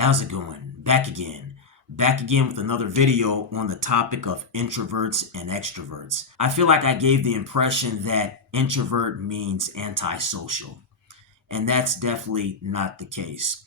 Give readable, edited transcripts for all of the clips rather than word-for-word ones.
How's it going? Back again. Back again with another video on the topic of introverts and extroverts. I feel like I gave the impression that introvert means antisocial, and that's definitely not the case.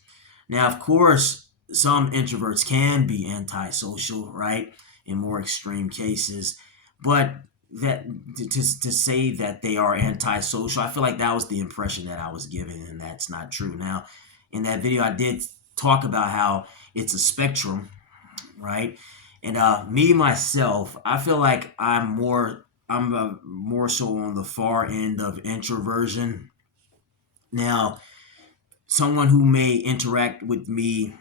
Now, of course, some introverts can be antisocial, right? In more extreme cases, but that to say that they are antisocial, I feel like that was the impression that I was given, and that's not true. Now, in that video, I did talk about how it's a spectrum, right? And me myself, I feel like I'm more so on the far end of introversion. Now, someone who may interact with me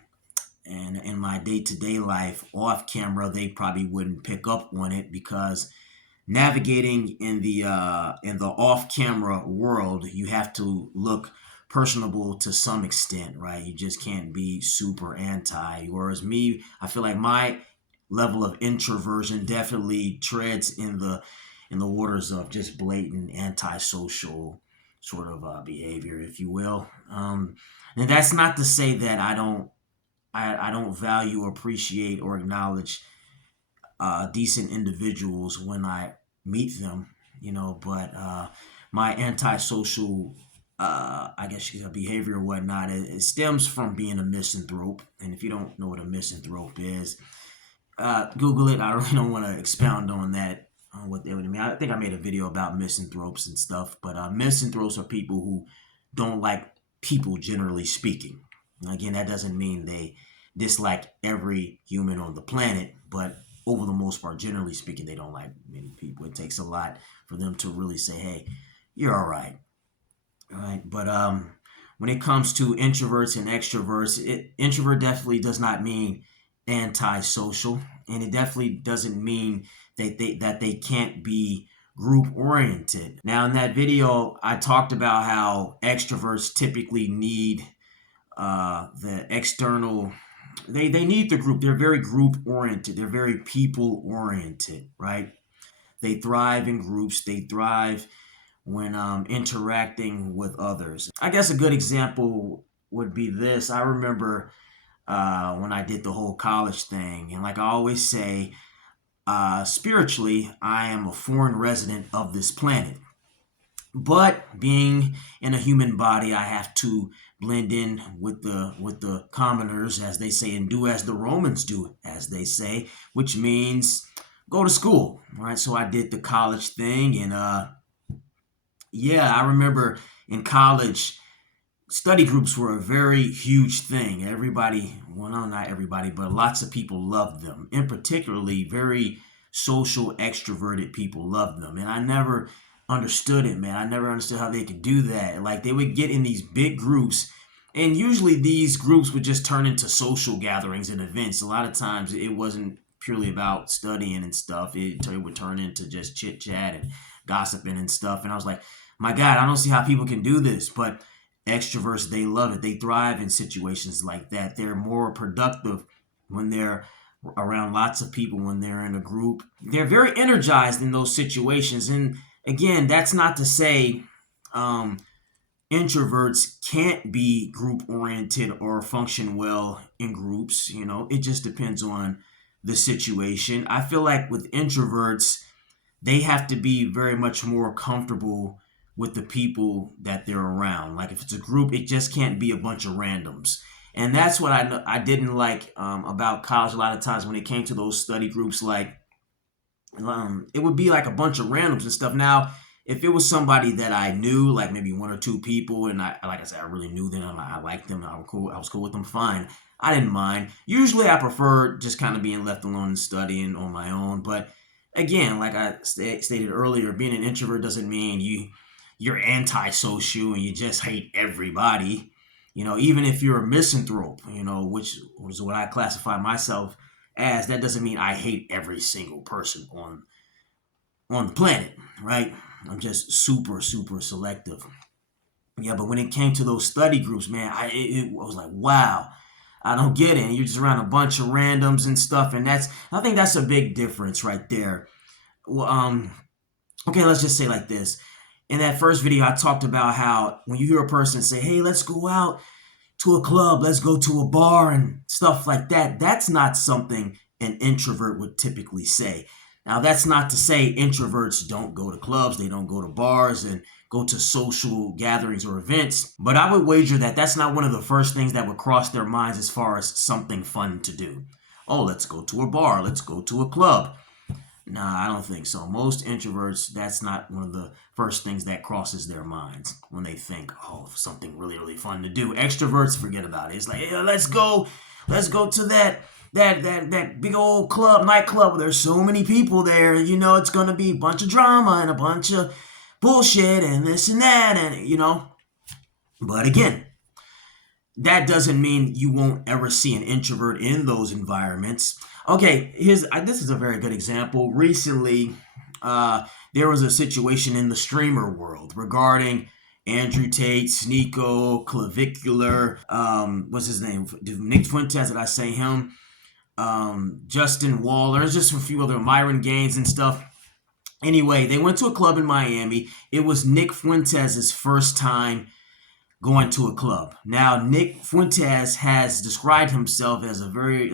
and in my day-to-day life off camera, they probably wouldn't pick up on it because navigating in the off-camera world, you have to look personable to some extent, right? You just can't be super anti. Whereas me, I feel like my level of introversion definitely treads in the waters of just blatant antisocial sort of behavior, if you will. And that's not to say that I don't value, appreciate, or acknowledge decent individuals when I meet them, but my antisocial, I guess behavior or whatnot, it stems from being a misanthrope. And if you don't know what a misanthrope is, Google it. I really don't want to expound on that, what they would mean. I think I made a video about misanthropes and stuff, but misanthropes are people who don't like people, generally speaking. Again, that doesn't mean they dislike every human on the planet, but over the most part, generally speaking, they don't like many people. It takes a lot for them to really say, "Hey, you're all right." All right. But when it comes to introverts and extroverts, introvert definitely does not mean antisocial, and it definitely doesn't mean that they can't be group oriented. Now, in that video, I talked about how extroverts typically need the external. They need the group. They're very group oriented. They're very people oriented, right? They thrive in groups. They thrive when interacting with others. I guess a good example would be this. I remember when I did the whole college thing, and like I always say, spiritually, I am a foreign resident of this planet. But being in a human body, I have to blend in with the commoners, as they say, and do as the Romans do, as they say, which means go to school, right? So I did the college thing, and yeah, I remember in college, study groups were a very huge thing. Everybody, well, no, not everybody, but lots of people loved them. In particularly, very social, extroverted people loved them. And I never understood it, man. I never understood how they could do that. Like, they would get in these big groups, and usually these groups would just turn into social gatherings and events. A lot of times it wasn't purely about studying and stuff. It would turn into just chit chat and gossiping and stuff. And I was like, my God, I don't see how people can do this. But extroverts, they love it. They thrive in situations like that. They're more productive when they're around lots of people, when they're in a group. They're very energized in those situations. And again, that's not to say introverts can't be group oriented or function well in groups. It just depends on the situation. I feel like with introverts, they have to be very much more comfortable with the people that they're around. Like, if it's a group, it just can't be a bunch of randoms. And that's what I didn't like about college a lot of times when it came to those study groups. Like, it would be like a bunch of randoms and stuff. Now, if it was somebody that I knew, like maybe one or two people, and like I said, I really knew them, I liked them, I was cool with them, fine. I didn't mind. Usually I prefer just kind of being left alone and studying on my own. But again, like I stated earlier, being an introvert doesn't mean you're antisocial and you just hate everybody. Even if you're a misanthrope, which is what I classify myself as, that doesn't mean I hate every single person on the planet, right? I'm just super, super selective. Yeah, but when it came to those study groups, man, I was like, wow, I don't get it. And you're just around a bunch of randoms and stuff, and I think that's a big difference right there. Well, okay, let's just say like this. In that first video, I talked about how when you hear a person say, "Hey, let's go out to a club, let's go to a bar and stuff like that. That's not something an introvert would typically say. Now, that's not to say introverts don't go to clubs, they don't go to bars and go to social gatherings or events, but I would wager that that's not one of the first things that would cross their minds as far as something fun to do. Oh, let's go to a bar, let's go to a club. Nah, I don't think so. Most introverts, that's not one of the first things that crosses their minds when they think, oh, something really, really fun to do. Extroverts, forget about it. It's like, yeah, let's go to that big old club, nightclub where there's so many people there. You know, it's gonna be a bunch of drama and a bunch of bullshit and this and that, and But again, that doesn't mean you won't ever see an introvert in those environments. Okay, this is a very good example. Recently, there was a situation in the streamer world regarding Andrew Tate, Sneeko, Clavicular, what's his name? Nick Fuentes, did I say him? Justin Waller, there's just a few other Myron Gaines and stuff. Anyway, they went to a club in Miami. It was Nick Fuentes' first time going to a club. Now, Nick Fuentes has described himself as a very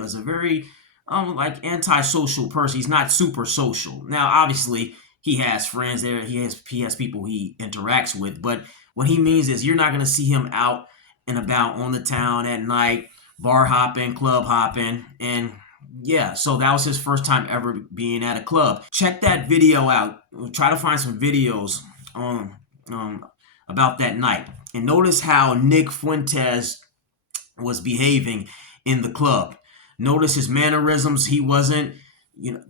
like antisocial person. He's not super social. Now, obviously, he has friends there. He has people he interacts with. But what he means is you're not going to see him out and about on the town at night, bar hopping, club hopping, and yeah. So that was his first time ever being at a club. Check that video out. Try to find some videos about that night. And notice how Nick Fuentes was behaving in the club. Notice his mannerisms. He wasn't,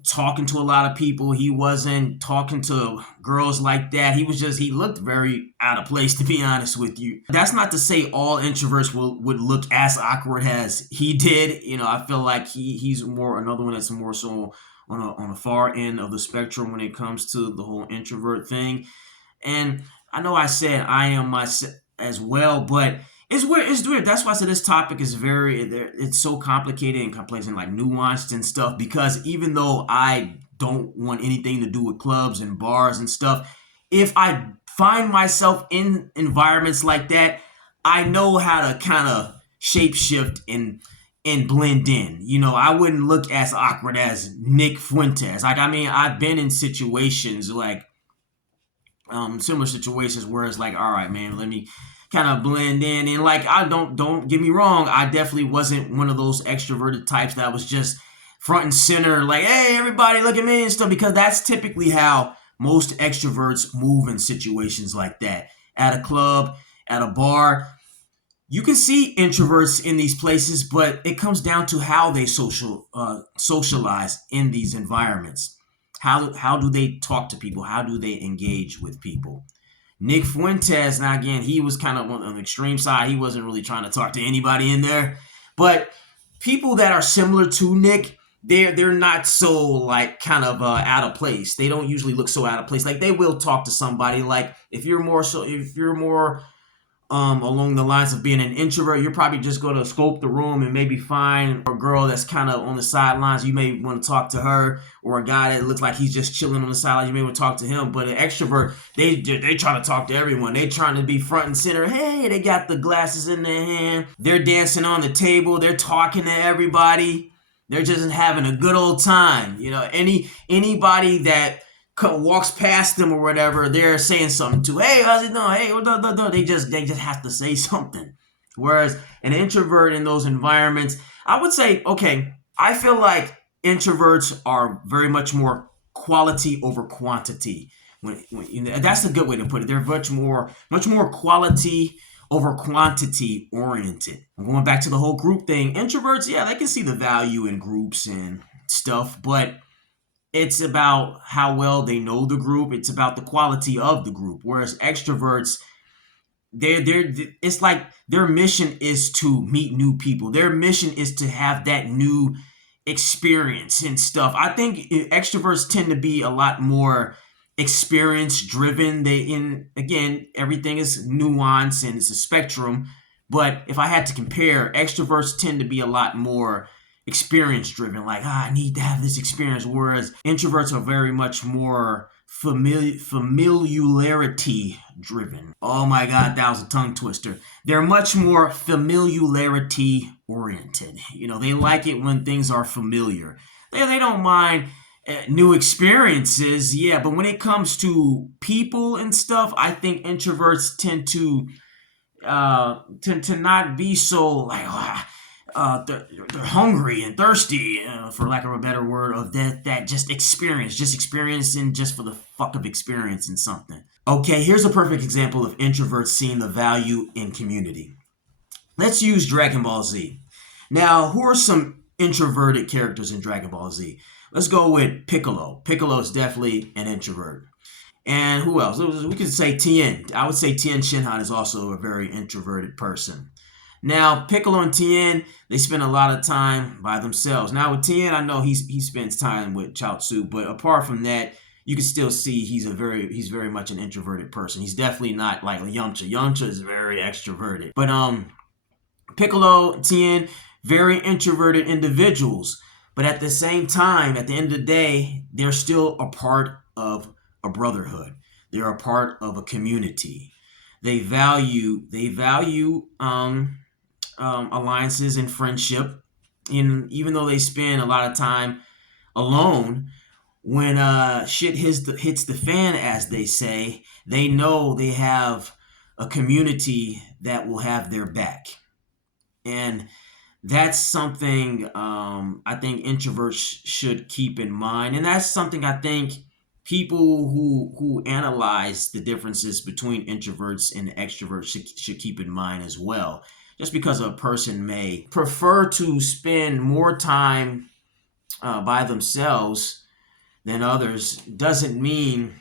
talking to a lot of people. He wasn't talking to girls like that. He looked very out of place, to be honest with you. That's not to say all introverts would look as awkward as he did. I feel like he's another one that's more so on a far end of the spectrum when it comes to the whole introvert thing. And I know I said I am myself as well, but it's weird. It's weird. That's why I said this topic is it's so complicated and complex and like nuanced and stuff, because even though I don't want anything to do with clubs and bars and stuff, if I find myself in environments like that, I know how to kind of shapeshift and blend in. I wouldn't look as awkward as Nick Fuentes. Like, I've been in situations like similar situations where it's like, all right, man, let me kind of blend in. And like, I don't get me wrong, I definitely wasn't one of those extroverted types that was just front and center, like, hey, everybody look at me and stuff, because that's typically how most extroverts move in situations like that. At a club, at a bar, you can see introverts in these places, but it comes down to how they socialize in these environments. How do they talk to people? How do they engage with people? Nick Fuentes, now again, he was kind of on the extreme side. He wasn't really trying to talk to anybody in there. But people that are similar to Nick, they're not so like kind of out of place. They don't usually look so out of place. Like, they will talk to somebody. Like, if you're more along the lines of being an introvert, you're probably just going to scope the room and maybe find a girl that's kind of on the sidelines. You may want to talk to her, or a guy that looks like he's just chilling on the sidelines. You may want to talk to him. But an extrovert, they trying to talk to everyone. They trying to be front and center. Hey, they got the glasses in their hand. They're dancing on the table. They're talking to everybody. They're just having a good old time. Anybody that walks past them or whatever, they're saying something to. Hey, how's it doing? Hey, they just have to say something. Whereas an introvert in those environments, I would say, okay, I feel like introverts are very much more quality over quantity. That's a good way to put it. They're much more quality over quantity oriented. And going back to the whole group thing, introverts, yeah, they can see the value in groups and stuff, but it's about how well they know the group. It's about the quality of the group. Whereas extroverts, it's like their mission is to meet new people. Their mission is to have that new experience and stuff. I think extroverts tend to be a lot more experience driven. Again, everything is nuance and it's a spectrum. But if I had to compare, extroverts tend to be a lot more experience driven, like, I need to have this experience, whereas introverts are very much more familiarity driven. Oh my God, that was a tongue twister. They're much more familiarity oriented. They like it when things are familiar. They don't mind new experiences, yeah, but when it comes to people and stuff, I think introverts tend to not be so like they're hungry and thirsty, for lack of a better word, of that just experiencing just for the fuck of experiencing something. Okay, here's a perfect example of introverts seeing the value in community. Let's use Dragon Ball Z. Now, who are some introverted characters in Dragon Ball Z? Let's go with Piccolo. Piccolo is definitely an introvert. And who else? We could say Tien. I would say Tien Shinhan is also a very introverted person. Now, Piccolo and Tien, they spend a lot of time by themselves. Now, with Tien, I know he spends time with Chaozu, but apart from that, you can still see he's very much an introverted person. He's definitely not like Yamcha. Yamcha is very extroverted. But Piccolo, Tien, very introverted individuals. But at the same time, at the end of the day, they're still a part of a brotherhood. They're a part of a community. They value alliances and friendship. And even though they spend a lot of time alone, when shit hits the fan, as they say, they know they have a community that will have their back. And that's something I think introverts should keep in mind, and that's something I think people who analyze the differences between introverts and extroverts should keep in mind as well. Just because a person may prefer to spend more time by themselves than others doesn't mean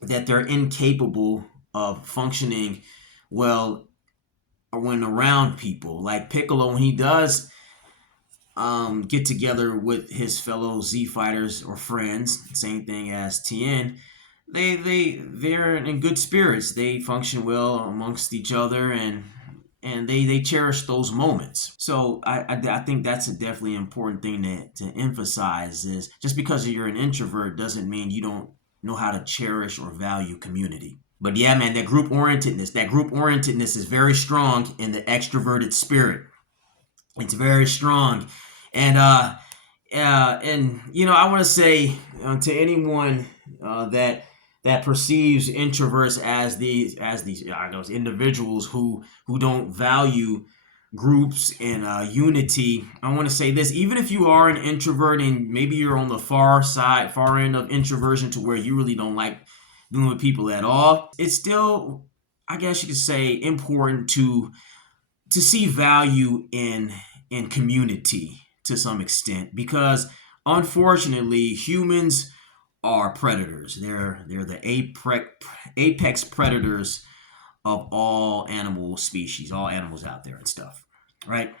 that they're incapable of functioning well when around people. Like Piccolo, when he does get together with his fellow Z fighters or friends, same thing as Tien, they're in good spirits. They function well amongst each other, and they cherish those moments. So I think that's a definitely important thing to emphasize, is just because you're an introvert doesn't mean you don't know how to cherish or value community. But yeah, man, that group orientedness is very strong in the extroverted spirit. It's very strong. And I want to say to anyone that perceives introverts as these those individuals who don't value groups and unity, I want to say this: even if you are an introvert and maybe you're on the far end of introversion to where you really don't like dealing with people at all, it's still, I guess you could say, important to see value in community to some extent, because unfortunately humans are predators. They're the apex predators of all animal species, all animals out there and stuff, right?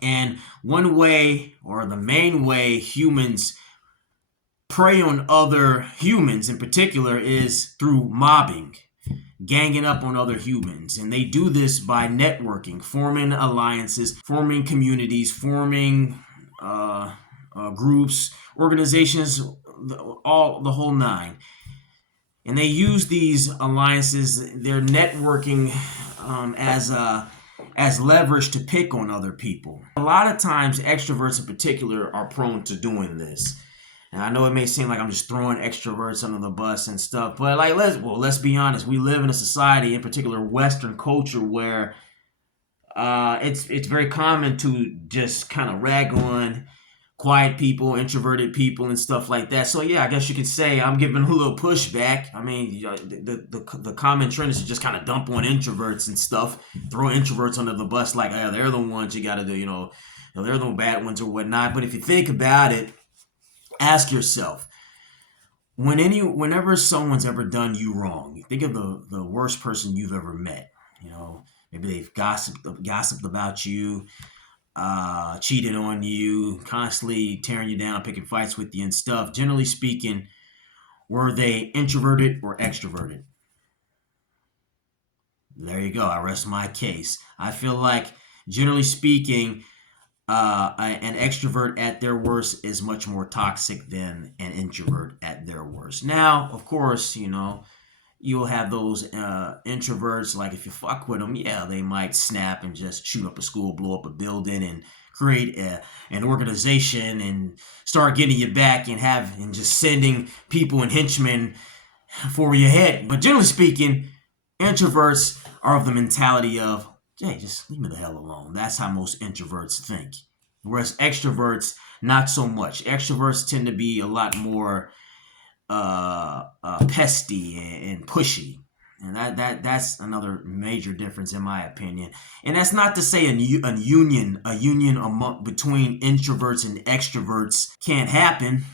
And one way, or the main way, humans prey on other humans in particular is through mobbing, ganging up on other humans. And they do this by networking, forming alliances, forming communities, forming groups, organizations, the whole nine. And they use these alliances, their networking, as leverage to pick on other people. A lot of times, extroverts in particular are prone to doing this. And I know it may seem like I'm just throwing extroverts under the bus and stuff, but like let's be honest. We live in a society, in particular Western culture, where it's very common to just kind of rag on quiet people, introverted people, and stuff like that. So yeah, I guess you could say I'm giving a little pushback. I mean, the common trend is to just kind of dump on introverts and stuff, throw introverts under the bus like, oh, they're the ones you got to do, they're the bad ones or whatnot. But if you think about it, ask yourself, whenever someone's ever done you wrong, think of the worst person you've ever met. Maybe they've gossiped about you, cheated on you, constantly tearing you down, picking fights with you and stuff. Generally speaking, were they introverted or extroverted? There you go. I rest my case. I feel like, generally speaking, an extrovert at their worst is much more toxic than an introvert at their worst. Now, of course, you'll have those introverts. Like if you fuck with them, yeah, they might snap and just shoot up a school, blow up a building, and create an organization and start getting you back and just sending people and henchmen for your head. But generally speaking, introverts are of the mentality of, hey, just leave me the hell alone. That's how most introverts think. Whereas extroverts, not so much. Extroverts tend to be a lot more pesty and pushy. And that's another major difference in my opinion. And that's not to say a union between introverts and extroverts can't happen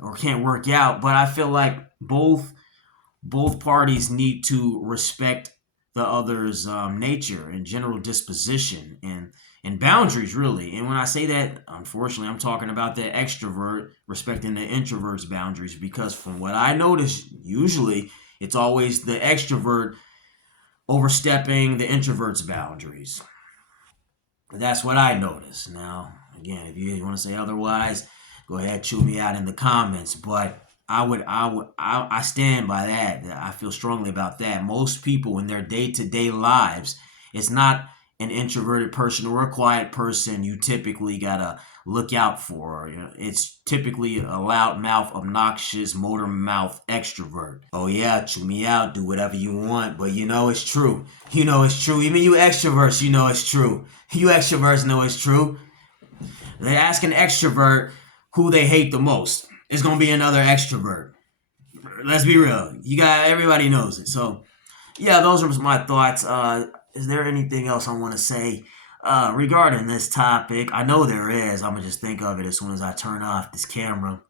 or can't work out. But I feel like both parties need to respect the other's nature and general disposition and boundaries, really. And when I say that, unfortunately, I'm talking about the extrovert respecting the introvert's boundaries, because from what I notice, usually it's always the extrovert overstepping the introvert's boundaries. That's what I notice. Now, again, if you want to say otherwise, go ahead, chew me out in the comments. But I stand by that. I feel strongly about that. Most people in their day-to-day lives, it's not an introverted person or a quiet person you typically gotta look out for. You know, it's typically a loudmouth, obnoxious, motor mouth extrovert. Oh yeah, chew me out, do whatever you want, but you know it's true. You know it's true. Even you extroverts, you know it's true. You extroverts know it's true. They ask an extrovert who they hate the most. It's gonna be another extrovert. Let's be real. Everybody knows it. So yeah, those are my thoughts. Is there anything else I want to say regarding this topic? I know there is. I'm gonna just think of it as soon as I turn off this camera.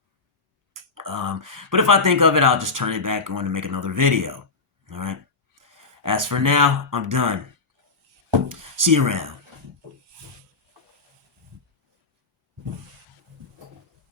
But if I think of it, I'll just turn it back on and make another video. All right. As for now, I'm done. See you around.